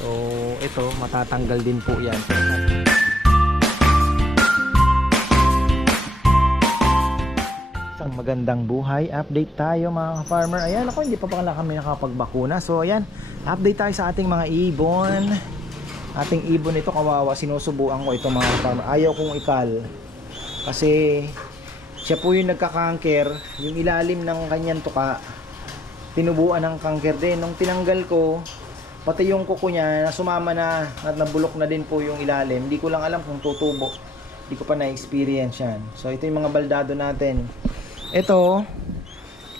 So, ito, matatanggal din po yan. Isang magandang buhay. Update tayo mga farmer. Ayan, ako hindi pa pala kami nakapagbakuna. So, ayan, update tayo sa ating mga ibon. Ating ibon ito, kawawa. Sinusubuan ko ito mga farmer. Ayaw kong ikal. Kasi, siya po yung nagka-cancer. Yung ilalim ng kanyang tuka, tinubuan ng cancer din. Nung tinanggal ko, pati yung kuko niya na sumama na at nabulok na din po yung ilalim. Hindi ko lang alam kung tutubo. Hindi ko pa na-experience yan. So ito yung mga baldado natin. Ito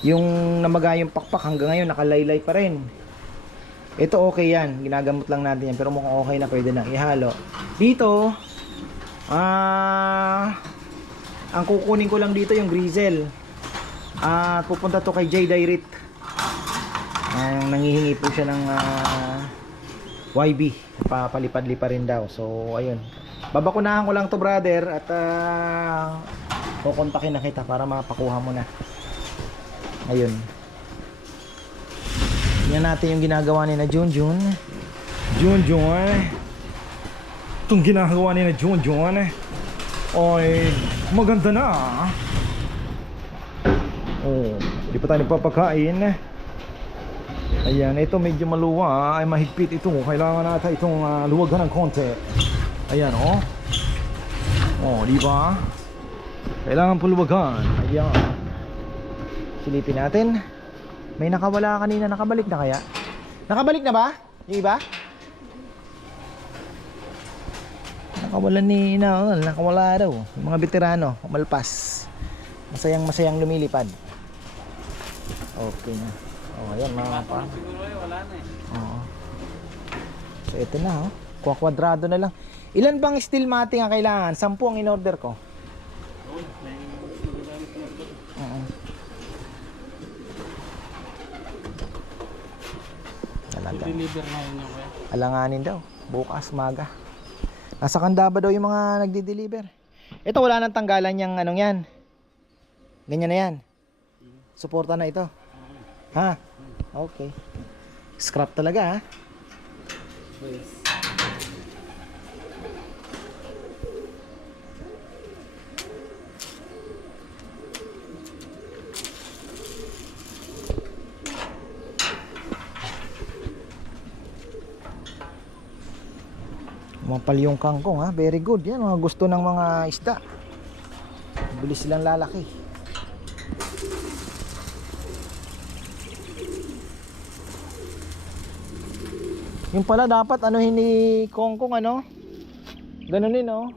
yung namaga yung pakpak hanggang ngayon nakalaylay pa rin. Ito okay yan. Ginagamot lang natin yan pero mukhang okay na pwede na ihalo. Dito ah ang kukunin ko lang dito yung grizzle. At pupunta to kay Jay Dairit. Ang nangihingi po siya ng ah, YB papalipad-lipa rin daw. So ayun. Babakunahan ko lang to brother. At uh, kukontakin na kita para mapakuha mo na. Ayun. Yan natin yung ginagawa ni na Junjun. Junjun. Itong ginagawa ni na Junjun ay maganda na oh di pa tayo nagpapakain Ayan, ito medyo maluwa ay mahigpit ito. Kailangan natin itong uh, luwagan ng konti. Ayan, oh. Oh, di ba? Kailangan puluwagan. Ayan. Silipin natin. May nakawala kanina, nakabalik na kaya? Nakabalik na ba? Yung iba? Nakawala ni na, oh, nakawala daw. Mga veterano, malpas. Masayang masayang lumilipad. Okay na. Oh, ayan mga pa. Oo. So ito na oh. Kuha kwadrado na lang. Ilan bang steel mating ang kailangan? Sampu ang in-order ko. Talaga. Yun yung kuya. Alanganin daw. Bukas, maga. Nasa Candaba daw yung mga nagdi-deliver. Ito wala nang tanggalan yung anong yan. Ganyan na yan. Suporta na ito. Ha? Okay. Scrap talaga ha. Mapal yung kangkong ha. Very good. Yan mga gusto ng mga isda. Bilis silang lalaki. Yung pala dapat ano hini kongkong ano? Ganunin no.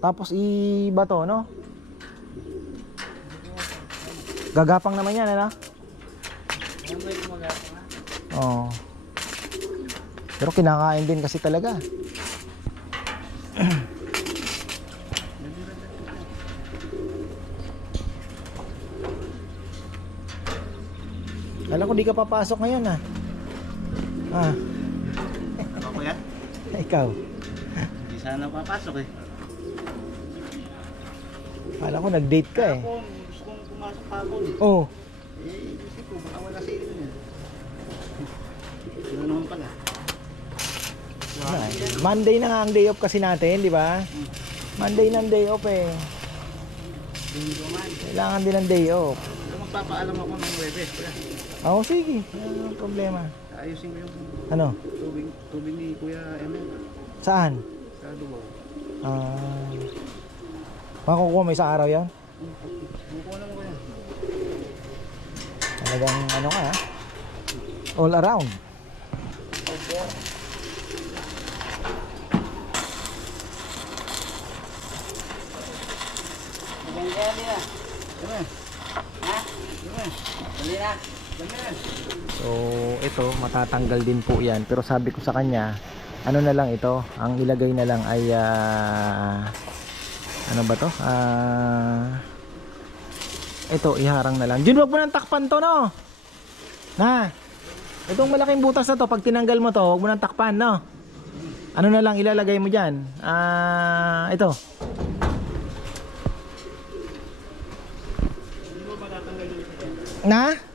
Tapos ibato no. Gagapang naman yan ano? Oo. Pero kinakain din kasi talaga. Alam ko di ka papasok ngayon ah. Ah, Ako kuya? ikaw. Hindi sana papasok eh. Alam ko nag-date ka eh. Ako, gusto kong pumasok pa ako eh. Oh, Eh, gusto ko, baka wala sa iyo niya. Ano naman pala? na, Monday na nga ang day off kasi natin, di ba? Monday na ang day off eh. Linggo man. Kailangan din ng day off. Pero magpapaalam ako ng Webes. Kuya. Oo, sige. Ano problema? Ayusin ko yung Ano? tubig, tubig ni Kuya Emel Saan? sa Dubaw. Ah. makukuha mo isang araw yan? Buko na mo kuya. Talagang ano ka ha? All around. Na, dali na. Dali na. So, ito, matatanggal din po yan. Pero sabi ko sa kanya, ano na lang ito, ang ilagay na lang ay, ah, ano ba to? Ah, ito, iharang na lang. Jun, wag mo nang takpan to, no? Na, itong malaking butas na to, pag tinanggal mo to, wag mo nang takpan, no? Ano na lang ilalagay mo dyan? Ah, ito. Na?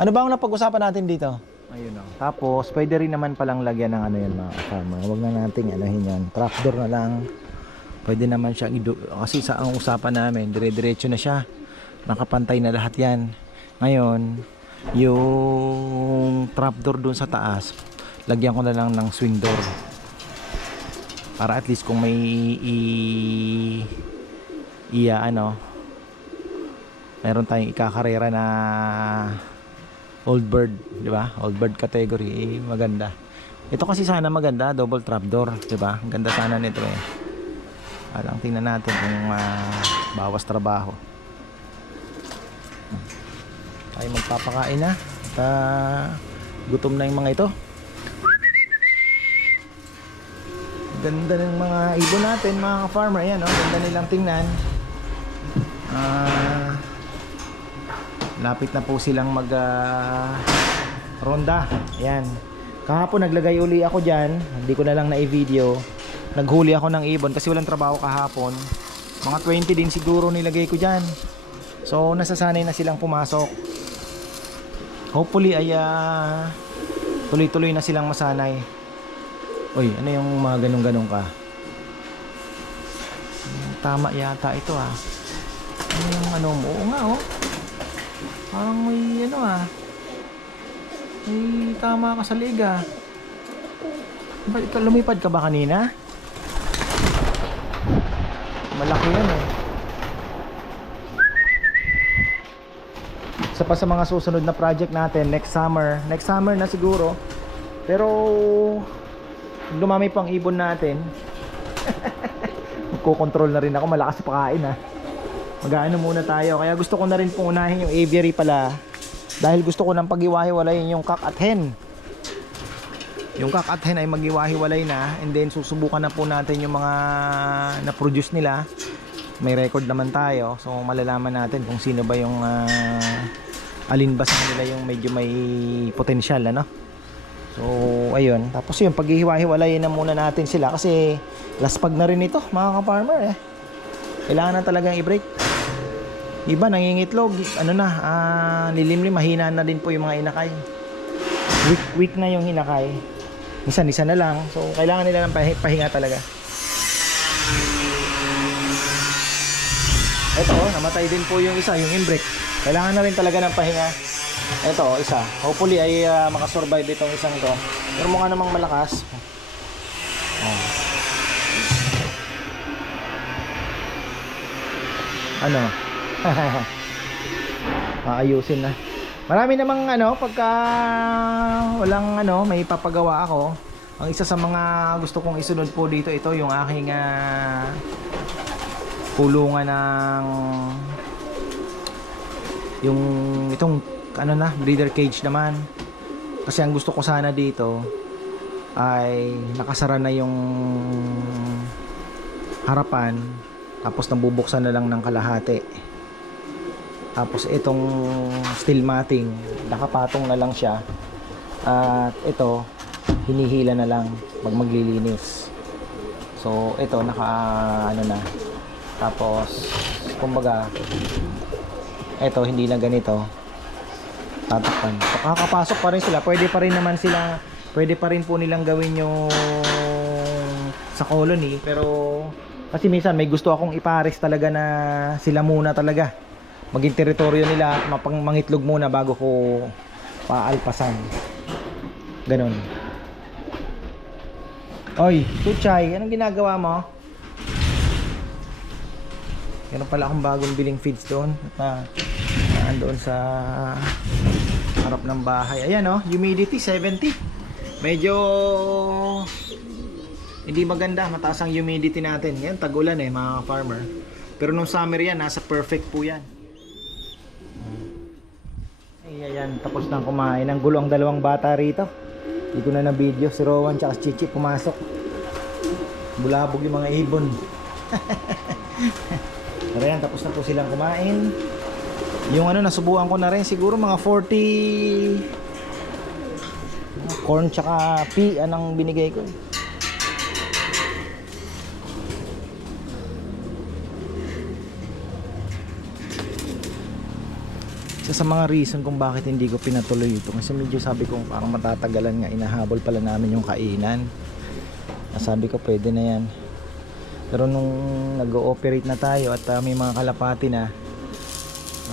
Ano ba ang napag-usapan natin dito? Ayun o. Tapos, pwede rin naman palang lagyan ng ano yan mga kasama. Huwag na nating anahin yan. Trapdoor na lang. Pwede naman siya kasi sa ang usapan namin, dire-diretso na siya. Nakapantay na lahat yan. Ngayon, yung trapdoor dun sa taas, lagyan ko na lang ng swing door. Para at least kung may i, iya ano, meron tayong ikakarera na old bird, di ba? Old bird category, eh, maganda. Ito kasi sana maganda, double trapdoor, di ba? Ganda sana nito eh. Alang tingnan natin kung ah, bawas trabaho. Ay magpapakain na. At ah, gutom na yung mga ito. Ganda ng mga ibon natin, mga farmer. Ayan, oh, ganda nilang tingnan. Ah, lapit na po silang mag ah, ronda. Ayan. Kahapon naglagay uli ako dyan. Hindi ko na lang na-video. Naghuli ako ng ibon kasi walang trabaho kahapon. Mga 20 din siguro nilagay ko dyan. So nasasanay na silang pumasok. Hopefully ay ah, tuloy-tuloy na silang masanay. Uy, ano yung mga ganong-ganong ka? Tama yata ito ah. Ano yung ano mo? Oo nga oh. Parang may ano ah. May tama ka sa liga. Ba't lumipad ka ba kanina? Malaki yan eh. Isa pa sa mga susunod na project natin next summer. Next summer na siguro. Pero dumami pang ibon natin. Magko-control na rin ako. Malakas sa pakain ha. Mag-ano muna tayo. Kaya gusto ko na rin pong unahin yung aviary pala. Dahil gusto ko nang pag-iwahiwalayin yung kak at hen. Yung kak at hen ay mag-iwahiwalay na. And then susubukan na po natin yung mga na-produce nila. May record naman tayo. So malalaman natin kung sino ba yung ah, alin ba sa kanila yung medyo may potensyal ano. So, ayun. Tapos yun, paghihiwa-hiwalayin na muna natin sila kasi laspag na rin ito, mga ka-farmer eh. Kailangan na talagang i-break. Iba, nangingitlog. Ano na, ah, nilimlim, mahina na din po yung mga inakay. Weak, weak na yung inakay. Isa-isa na lang. So, kailangan nila ng pahi- pahinga talaga. Ito, oh, namatay din po yung isa, yung inbreak. Kailangan na rin talaga ng pahinga. Ito, oh, isa. Hopefully ay ah, makasurvive itong isang to. Pero mukha namang malakas. Oh. Ano? Aayusin na. Marami namang ano, pagka walang ano, may papagawa ako. Ang isa sa mga gusto kong isunod po dito, ito yung aking ah, kulungan ng yung itong ano na breeder cage naman kasi ang gusto ko sana dito ay nakasara na yung harapan tapos nabubuksan na lang ng kalahati tapos itong steel matting nakapatong na lang siya. At ito hinihila na lang pag maglilinis. So ito naka ano na. Tapos kumbaga eto hindi na ganito. Tatakpan. So, kakapasok pa rin sila. Pwede pa rin naman sila pwede pa rin po nilang gawin yung sa colony. Pero kasi minsan may gusto akong ipares talaga na sila muna talaga maging teritoryo nila mapang mangitlog muna bago ko paalpasan ganon oy Tuchay anong ginagawa mo? Meron pala akong bagong biling feeds doon na doon sa harap ng bahay. Ayan oh, humidity 70. Medyo hindi maganda, mataas ang humidity natin. Yan, tagulan eh mga farmer. Pero nung summer yan, nasa perfect po yan. Ay, ayan, tapos nang kumain. Ang gulo ang dalawang bata rito. Hindi ko na na video. Si Rowan tsaka si Chichi pumasok. Bulabog yung mga ibon. Pero yan, tapos na po silang kumain. Yung ano, nasubukan ko na rin siguro mga 40 corn tsaka pea anong binigay ko. eh. Isa sa mga reason kung bakit hindi ko pinatuloy ito kasi medyo sabi ko parang matatagalan nga inahabol pala namin yung kainan. Sabi ko pwede na yan. Pero nung nag-ooperate na tayo at ah, may mga kalapati na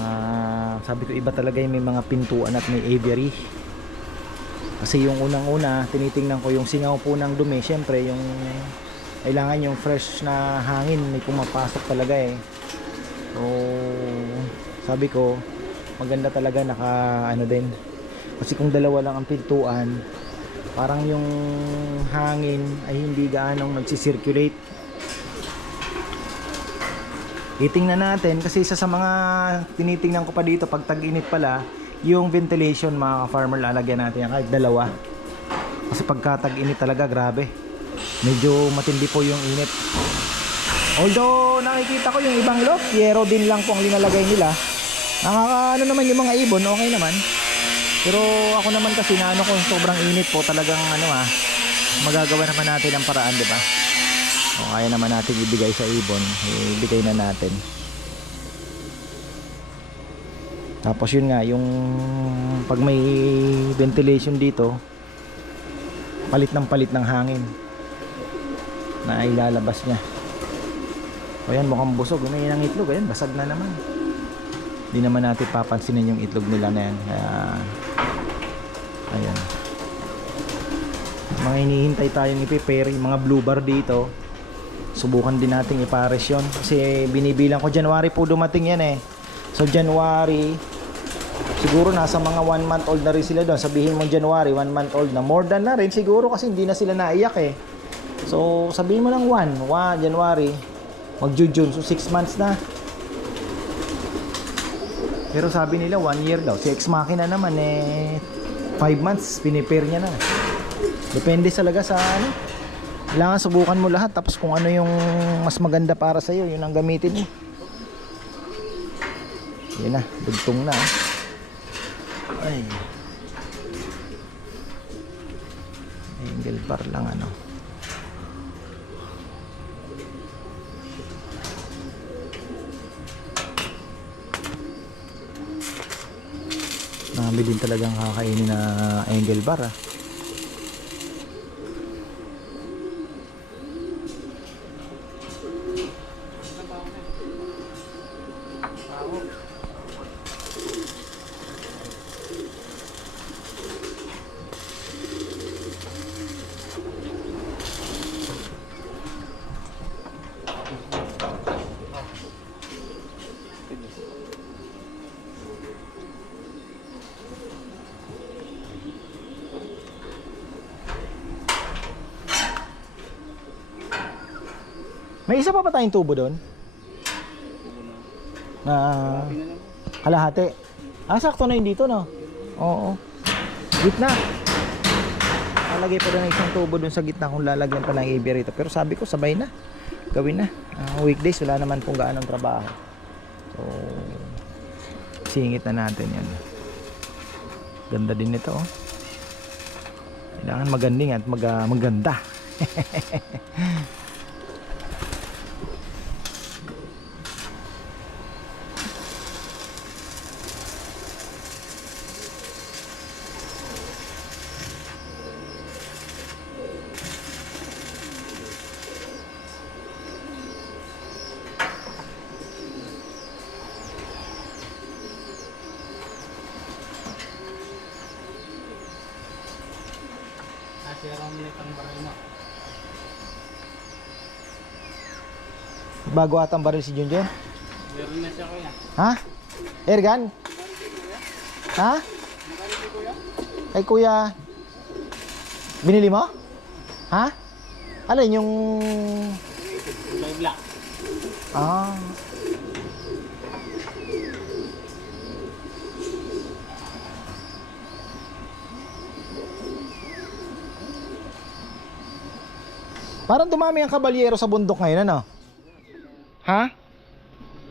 ah, sabi ko iba talaga yung may mga pintuan at may aviary. Kasi yung unang-una tinitingnan ko yung singaw po ng dumi syempre yung kailangan yung fresh na hangin may pumapasok talaga eh. So sabi ko maganda talaga naka ano din. Kasi kung dalawa lang ang pintuan parang yung hangin ay hindi gaanong nagsisirculate titingnan natin kasi isa sa mga tinitingnan ko pa dito pag tag-init pala yung ventilation mga farmer lalagyan natin yan kahit dalawa. Kasi pagka tag-init talaga grabe. Medyo matindi po yung init. Although nakikita ko yung ibang lock yero din lang po ang linalagay nila nakaka ano naman yung mga ibon? Okay naman. Pero ako naman kasi na ano kung sobrang init po talagang ano ah magagawa naman natin ang paraan di ba? O kaya naman natin ibigay sa ibon ibigay na natin. Tapos yun nga yung pag may ventilation dito palit ng palit ng hangin na ilalabas niya. O yan mukhang busog. Yun ang itlog ayan basag na naman hindi naman natin papansinin yung itlog nila na yan. Kaya ayan. Mga hinihintay tayong yung mga blue dito subukan din nating ipares yun. Kasi binibilang ko January po dumating yan eh. So January siguro nasa mga 1 month old na rin sila doon. Sabihin mo January 1 month old na. More than na rin siguro kasi hindi na sila naiyak eh. So sabihin mo lang 1 1 January mag June so 6 months na pero sabi nila 1 year daw. Si ex machina naman eh 5 months pinipare niya na. Depende talaga sa ano. Kailangan subukan mo lahat tapos kung ano yung mas maganda para sa iyo yun ang gamitin mo. Yun na dugtong na ah. ay. Angle bar lang ano Marami din talagang kakainin na angle bar ah. May isa pa pa tayong tubo doon? Na kalahati. Ah, sakto na yun dito, no? Oo. Gitna. Lalagay pa doon ng isang tubo doon sa gitna kung lalagyan pa ng aviary Pero sabi ko, sabay na. Gawin na. Ah, weekdays, wala naman kung gaano trabaho. So, singit na natin yan. Ganda din nito, oh. Kailangan maganding at mag, ah, maganda. Nasira mo na itang baray mo. Bago atang baril si Junjun. Meron na siya kuya. Ha? Airgun? Ha? Kay kuya. Binili mo? Ha? Alin yung... Kulay black. Ah. Parang dumami ang kabalyero sa bundok ngayon, ano? Ha?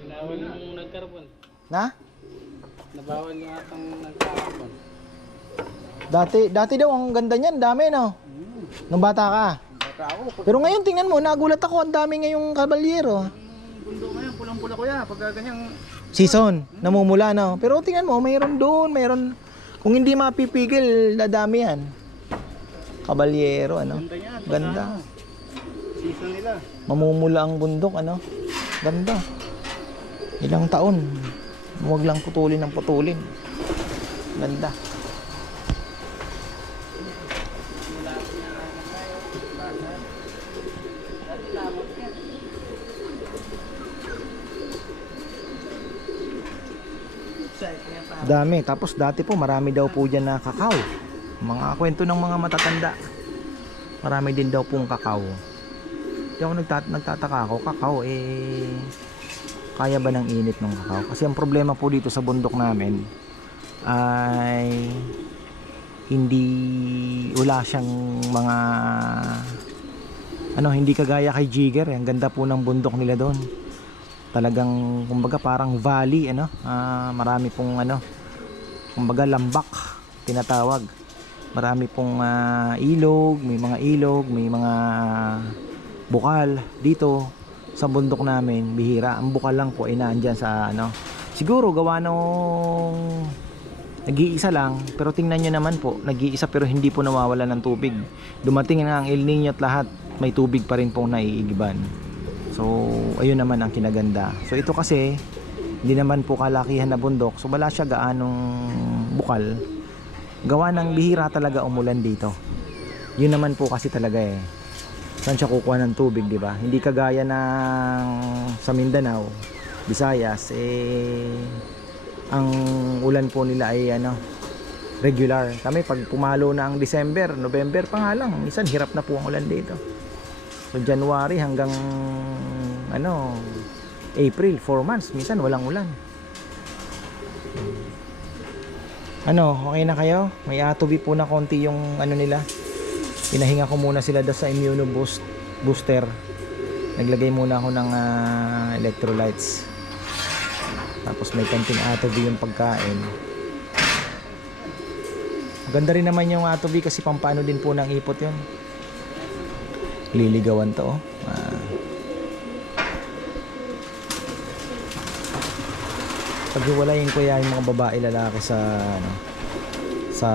Binawal yung nagkarbon. Na? Nabawal yung atang nagkarbon. Dati, dati daw ang ganda niyan, dami no. Nung bata ka. Baka ako, Pero ngayon tingnan mo, nagulat ako, ang dami ngayong kabalyero. Yung bundok ngayon, pulang-pula kuya. Pagka ganyang season, namumula no. Pero tingnan mo, mayroon doon, mayroon kung hindi mapipigil, dadami yan. Kabalyero, ano? Ganda yan. Ganda. ano, Season nila. Mamumula ang bundok, ano? Ganda. Ilang taon. Huwag lang putulin ng putulin. Ganda. Dami. Tapos dati po marami daw po dyan na kakao. Mga kwento ng mga matatanda. Marami din daw pong kakao. Ako nagtat nagtataka ako, kakao eh kaya ba ng init ng kakao? Kasi ang problema po dito sa bundok namin ay hindi wala siyang mga ano, hindi kagaya kay Jigger, ang ganda po ng bundok nila doon. Talagang kumbaga parang valley ano, ah, marami pong ano, kumbaga lambak tinatawag. Marami pong ah, ilog, may mga ilog, may mga bukal dito sa bundok namin bihira. Ang bukal lang po ay naandyan sa ano. Siguro gawa nung nag-iisa lang pero tingnan nyo naman po nag-iisa pero hindi po nawawala ng tubig. Dumating na ang El Nino at lahat may tubig pa rin pong naiigiban. So ayun naman ang kinaganda. So ito kasi hindi naman po kalakihan na bundok. So wala siya gaanong bukal. Gawa ng bihira talaga umulan dito. Yun naman po kasi talaga eh saan siya kukuha ng tubig, di ba? Hindi kagaya ng sa Mindanao, Visayas, eh ang ulan po nila ay ano, regular. Kami pag pumalo na ang December, November pa nga lang, minsan hirap na po ang ulan dito. So January hanggang ano, April, 4 months, minsan walang ulan. Ano, okay na kayo? May atubi po na konti yung ano nila, pinahinga ko muna sila sa immuno boost booster. Naglagay muna ako ng ah, electrolytes. Tapos may konting atobi yung pagkain. Ganda rin naman yung atobi kasi pampano din po ng ipot yun. Liligawan to oh. Ah. paghiwalayin ko yan yung mga babae lalaki sa ano sa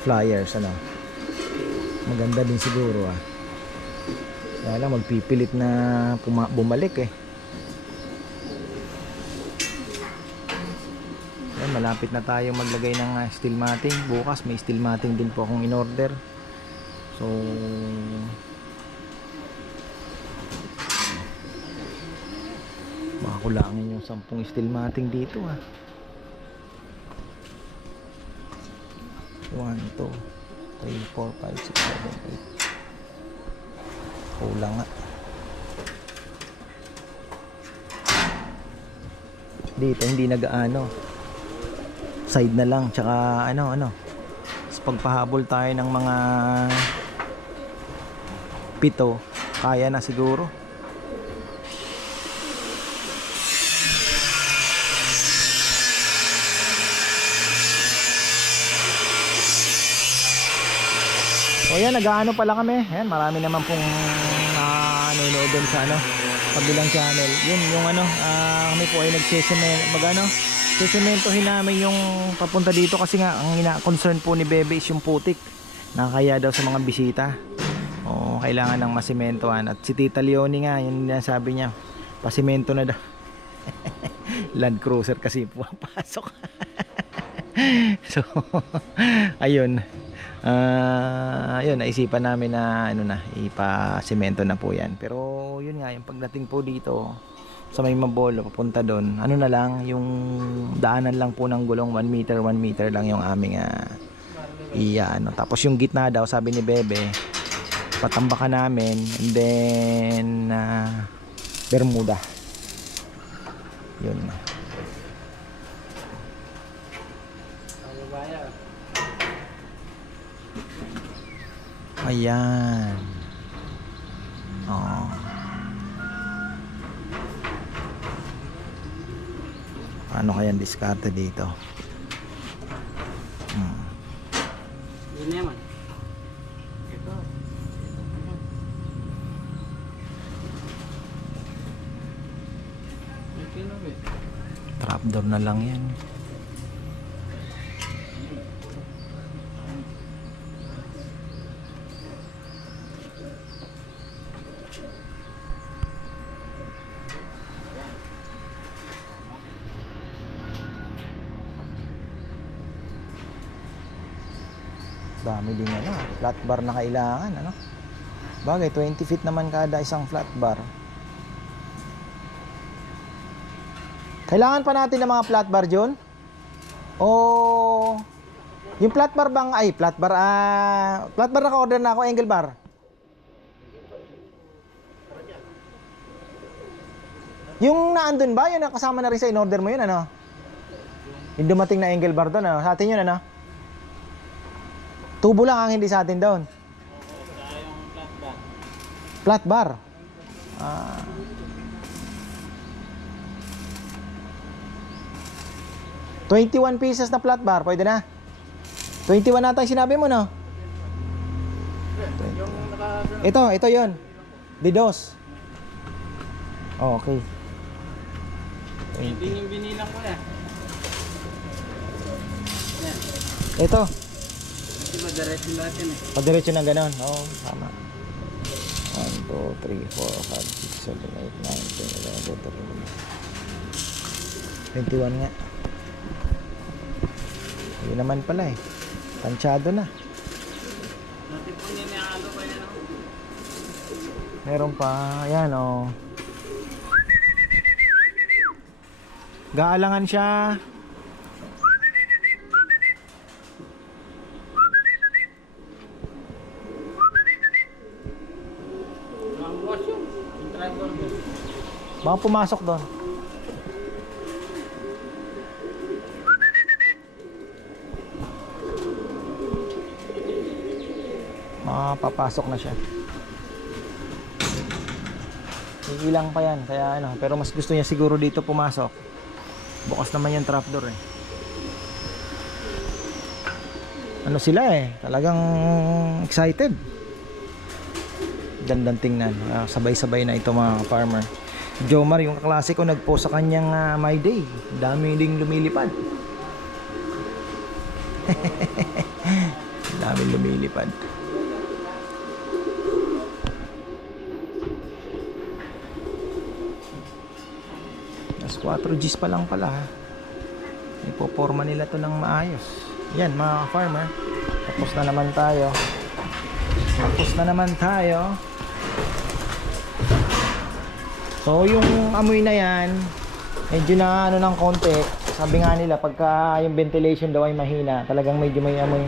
flyers ano maganda din siguro ah. Kaya lang magpipilit na bumalik eh. Ayan, malapit na tayo maglagay ng ah, steel matting. Bukas may steel matting din po akong in order so baka kulangin yung 10 steel matting dito ah. 1, 2, 3, 4, 5, 6, 7, 8 kulang nga. Dito hindi nagaano. Side na lang tsaka ano ano. Tapos pagpahabol tayo ng mga pito kaya na siguro O yan, nag-ano pala kami. Ayan, marami naman pong nanonood doon sa ano, kabilang channel. Yun, yung ano, ah, kami po ay nagsesemento, mag ano, sesementohin namin yung papunta dito kasi nga, ang ina-concern po ni Bebe is yung putik. Nakakaya daw sa mga bisita. O, kailangan ng masimentohan. At si Tita Leonie nga, yun yung sabi niya, pasimento na daw. Land Cruiser kasi pumapasok. so, ayun. Ah, ayun, naisipan namin na ano na, ipa-semento na po 'yan. Pero yun nga, yung pagdating po dito sa may Mabolo papunta doon, ano na lang, yung daanan lang po ng gulong 1 meter, 1 meter lang yung aming ah, iya ano. Tapos yung gitna daw, sabi ni Bebe, patambakan namin and then ah, Bermuda. Yun. Ayan. Oh. Paano kaya diskarte dito? Hmm. Trapdoor na lang yan. Dami din ano, flat bar na kailangan, ano? Bagay, 20 feet naman kada isang flat bar. Kailangan pa natin ng mga flat bar, John? O yung flat bar bang ay flat bar ah flat bar naka-order na ako angle bar. Yung naandun ba, yun nakasama na rin sa in-order mo yun, ano? Yung dumating na angle bar doon, ano? Sa atin yun, ano? Tubo lang ang hindi sa atin doon. Flat bar. Ah. Twenty-one pieces na flat bar, pwede na. 21 nata sinabi mo, no? Yung naka... Ito, ito yon. Didos. Oh, okay. Hindi yung binilang ko. Yan. Ito, Hindi ba diretso lahat yan eh. padiretso ng ganon. Oo, oh, tama. 1, 2, 3, 4, 5, 6, 7, 8, 9, 10, 11, 12, 21 nga. Yun naman pala eh. Tansyado na. Dati po niya niyakalo pa yan oh. Meron pa. Ayan, oh. Gaalangan siya. Ang wash yun. Yung driver mo. Baka pumasok doon. Makapapasok na siya. Ilang pa yan, kaya ano, pero mas gusto niya siguro dito pumasok. Bukas naman yung trapdoor eh. Ano sila eh, talagang excited. Gandang tingnan. Ah, sabay-sabay na ito mga farmer. Jomar, yung kaklase ko nagpost sa kanyang ah, My Day. Dami ding lumilipad. Dami lumilipad. Mas 4 Gs pa lang pala ha. Ipoporma nila to ng maayos. Yan mga farmer. Tapos na naman tayo. Tapos na naman tayo. So yung amoy na yan, medyo na ano ng konti. Sabi nga nila pagka yung ventilation daw ay mahina, talagang medyo may amoy.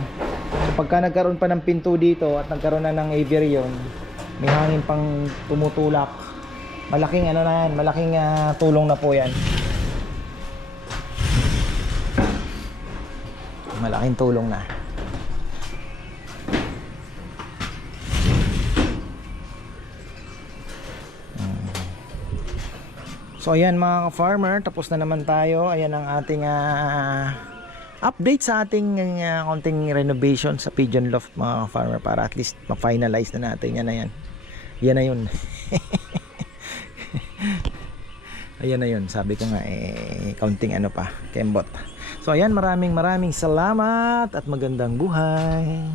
So pagka nagkaroon pa ng pinto dito at nagkaroon na ng aviary may hangin pang tumutulak. Malaking ano na yan, malaking ah, tulong na po yan. Malaking tulong na. So ayan mga ka-farmer, tapos na naman tayo. Ayan ang ating ah, update sa ating ah, konting renovation sa Pigeon Loft mga ka-farmer para at least ma-finalize na natin. Yan na yan. Yan na yun. Ayan na yun. Sabi ko nga eh, counting ano pa, kembot. So ayan, maraming maraming salamat at magandang buhay.